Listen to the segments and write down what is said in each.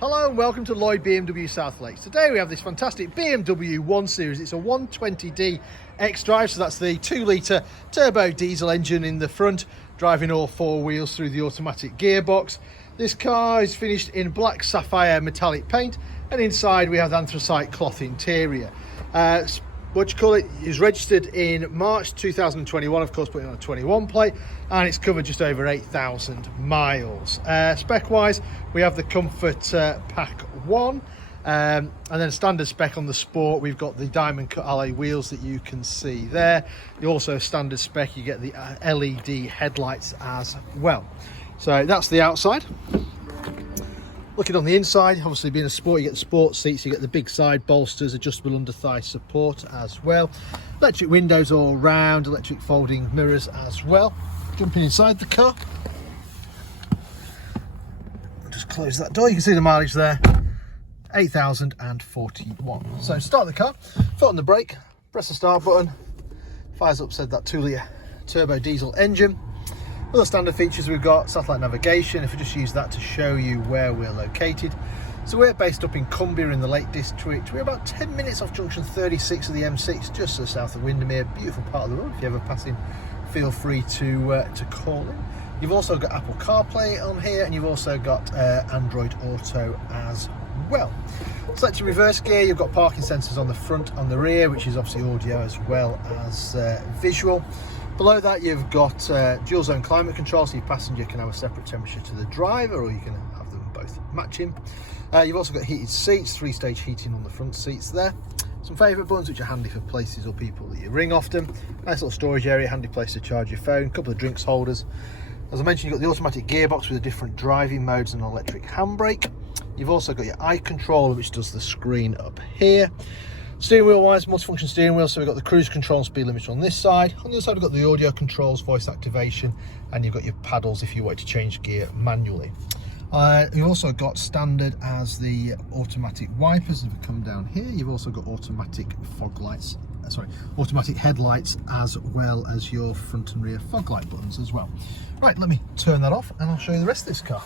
Hello and welcome to Lloyd BMW South Lakes. Today we have this fantastic BMW 1 Series. It's a 120D xDrive, so that's the 2-litre turbo diesel engine in the front, driving all four wheels through the automatic gearbox. This car is finished in Black Sapphire Metallic paint, and inside we have the anthracite cloth interior. It is registered in March 2021, of course putting on a 21 plate, and it's covered just over 8,000 miles. Spec wise, we have the Comfort Pack 1, and then standard spec on the Sport, we've got the diamond cut alloy wheels that you can see there. Also standard spec, you get the LED headlights as well. So that's the outside. Looking on the inside, obviously being a Sport, you get the Sport seats, you get the big side bolsters, adjustable under thigh support as well. Electric windows all round, electric folding mirrors as well. Jumping inside the car. I'll just close that door, you can see the mileage there, 8,041. So start the car, foot on the brake, press the start button, fires up, said that 2-litre turbo diesel engine. Other standard features, we've got satellite navigation, if we just use that to show you where we're located. So we're based up in Cumbria in the Lake District. We're about 10 minutes off junction 36 of the M6, just to the south of Windermere. Beautiful part of the road. If you're ever passing, feel free to call in. You've also got Apple CarPlay on here, and you've also got Android Auto as well. Selecting reverse gear, you've got parking sensors on the front, on the rear, which is obviously audio as well as visual. Below that you've got dual zone climate control, so your passenger can have a separate temperature to the driver, or you can have them both matching. You've also got heated seats, 3-stage heating on the front seats there. Some favourite buttons which are handy for places or people that you ring often. Nice little storage area, handy place to charge your phone, a couple of drinks holders. As I mentioned, you've got the automatic gearbox with the different driving modes and an electric handbrake. You've also got your eye controller, which does the screen up here. Steering wheel wise, multifunction steering wheel, so we've got the cruise control and speed limiter on this side. On the other side we've got the audio controls, voice activation, and you've got your paddles if you want to change gear manually. You've also got standard as the automatic wipers. If we come down here, you've also got automatic fog lights, automatic headlights, as well as your front and rear fog light buttons as well. Right, let me turn that off and I'll show you the rest of this car.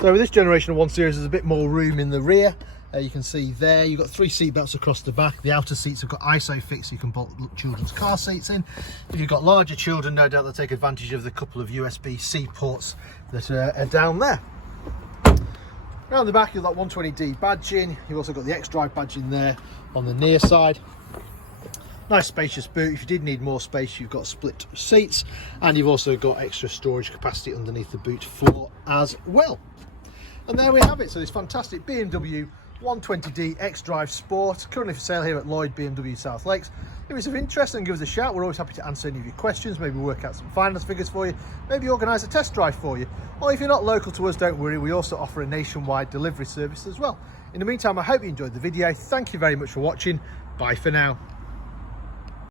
So with this generation of 1 Series, there's a bit more room in the rear. You can see there, you've got 3 seat belts across the back. The outer seats have got ISOFIX, so you can bolt children's car seats in. If you've got larger children, no doubt they'll take advantage of the couple of USB-C ports that are down there. Around the back, you've got 120D badging. You've also got the xDrive badging there on the near side. Nice spacious boot. If you did need more space, you've got split seats, and you've also got extra storage capacity underneath the boot floor as well. And there we have it. So this fantastic BMW 120D xDrive Sport, currently for sale here at Lloyd BMW South Lakes. If it's of interest, then give us a shout. We're always happy to answer any of your questions, maybe work out some finance figures for you, maybe organise a test drive for you. Or if you're not local to us, don't worry, we also offer a nationwide delivery service as well. In the meantime, I hope you enjoyed the video. Thank you very much for watching. Bye for now.